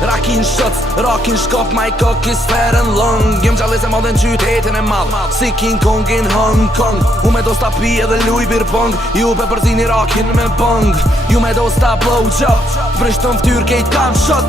Rakin shots, rakin shkop, my cock is fair and long. Jem gjallis e madhen qytetin e madh, si King Kong in Hong Kong. U me do sta pi edhe luj bir pong, ju pe përzini rakin me bong. Ju me do sta blow job, prishtën ftyr kejt kam shot.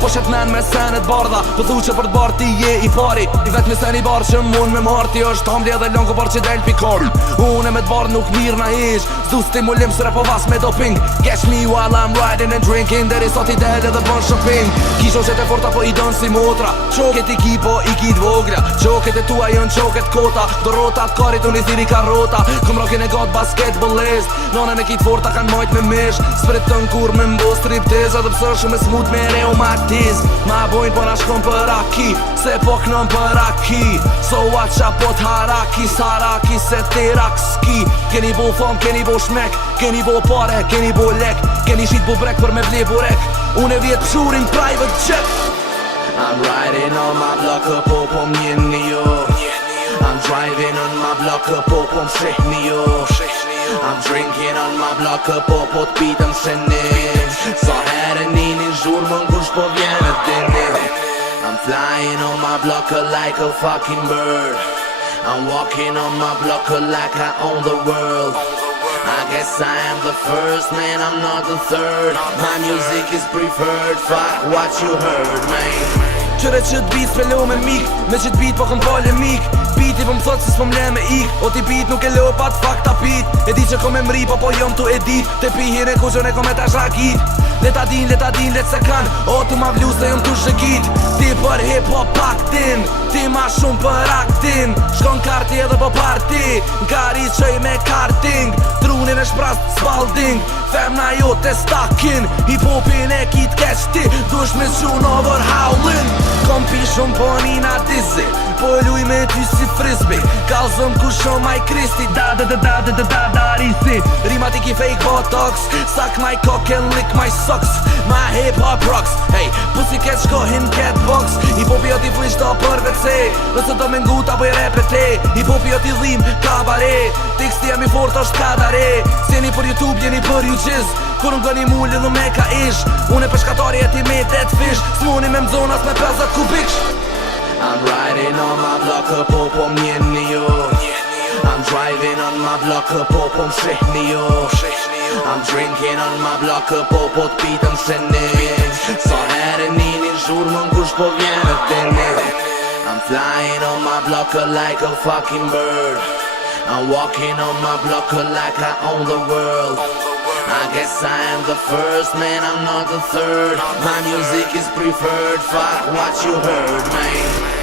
Po shet men me senet bardha, po thu që për të bar ti je i pari. I vet me sen i bar që mun me marti është hamdi edhe longo bar që del pikari. Une me t'bar nuk mirë na ish, s'du stimulim sre po vas me doping. Catch me while I'm riding and drinking, deri sot i del edhe bon shopping. Kisho që te forta po i don si motra, qoket i ki po i ki t'vogla. Qoket e tua jën qoket kota, do rotat karit unë i thiri karota. Këm rokin e got basketballist, nonën e ki t'forta kan majt me mish. Spritën kur me mbo striptiz, edhe pësër shumë e smut me reumatizm. Ma bojnë po na shkon për aki, se po knën për aki. So watcha po t'haraki, saraki se tirak ski. Keni bo fam, keni bo shmek, keni bo pare, keni bo lek. Keni shit bo brek për me vle burek, unë e vjetë pshurin private jet. I'm riding on my block po po mjeni jo. I'm driving on my block po po mshehni jo. I'm drinking on my block po po t'pitëm shenim. Sa herë ninin zhur më ngush po vjenë t'dini. I'm flying on my block like a fucking bird. I'm walking on my block like I own the world. I guess I am the first man, I'm not the third. My music is preferred, fuck what you heard, man. Qëre që t'bit s'pelo me mik, me që t'bit po këm polemik. Biti po m'thot se s'pom le me ik, o t'i bit nuk e lo pa t'fak t'a pit. E di që kom e mri po jom t'u edit, te pihin e kushën e kom e tash rakit. Leta din, let se kan, o t'u ma vlu se jom t'u shëgit. Ti për hip hop aktin, ti ma shumë për aktin. Shkon karti edhe po parti, n'kari qëj me karting. Trunin e shprast Spalding, femna jo te stakin. Hip hopin e kit keq ti, dush me s'qun over howlin. Kom pi shumë po nina dizzy, po luj me ty si frisbee. Kalzëm ku shumë maj kristi, da risi. Rimat i ki fake botox, suck my cock and lick my socks. My hip hop rocks, hey, pussy cat shkohin cat box. Hip hopi o t'i flish do për vece, nëse do me ngut apo i repete. Hip hopi o t'i dhim kabare, teksti jam i fort është kadare. Sjeni për YouTube, jeni për ju qiz, kur në gëni mullë dhe me ka ish. Unë e përshkatari e ti me dead fish, s'moni me mzonas me 50 kubiksh. I'm riding on my block po po mjeni jo. I'm driving on my block po po mshehni jo. I'm drinking on my block po po t'pitëm shenim. Sa herë ninin zhur më ngush po vjenë t'dini. I'm flying on my block like a fucking bird. I'm walking on my block like I own the world. I guess I am the first man, I'm not the third. My music is preferred, fuck what you heard, man.